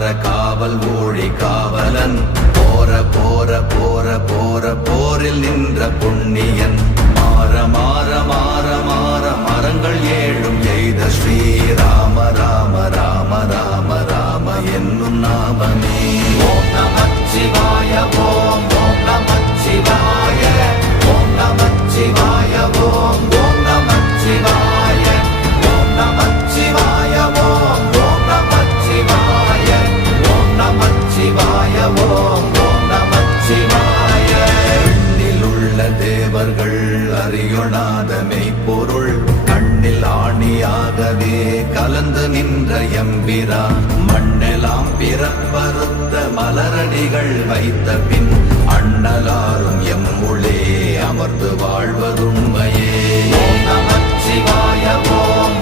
கார காவல் ஊழி காவலன் போர போர போர போர போரில் நின்ற புண்ணியன் மாற மாற மாற மாற மரங்கள் ஏழும் எய்த ஸ்ரீராம ராம ராம ராம ராம என்னும் நாமமே. ஓம் நமச்சிவாய ஓம் ஓம் நமச்சிவாய ஓம் நமச்சிவாய ஓம் ஓம் நமச்சிவாய ஓம் நமச்சிவாய ஓம் ஓம் நமச்சிவாய ஓம் நமச்சிவாய ஓம் ஓம் நமச்சிவாய. எண்ணிலுள்ள தேவர்கள் அறியொணாத மெய்ப்பொருள் கண்ணில் ஆணியாகவே கலந்து நின்ற எம்பிரா மண்ணெலாம் பிறப்பறுத்த மலரடிகள் வைத்த பின் அண்ணலாரும் எம்முளே அமர்ந்து வாழ்வதுண்மையே. ஓம் நமச்சிவாய ஓம்